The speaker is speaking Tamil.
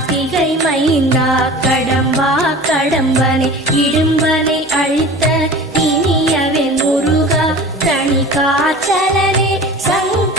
கார்த்திகை மைந்தா கடம்பா கடம்பனை இடும்பனை அழித்த இனியவன் முருகா தனி காச்சலனே சங்க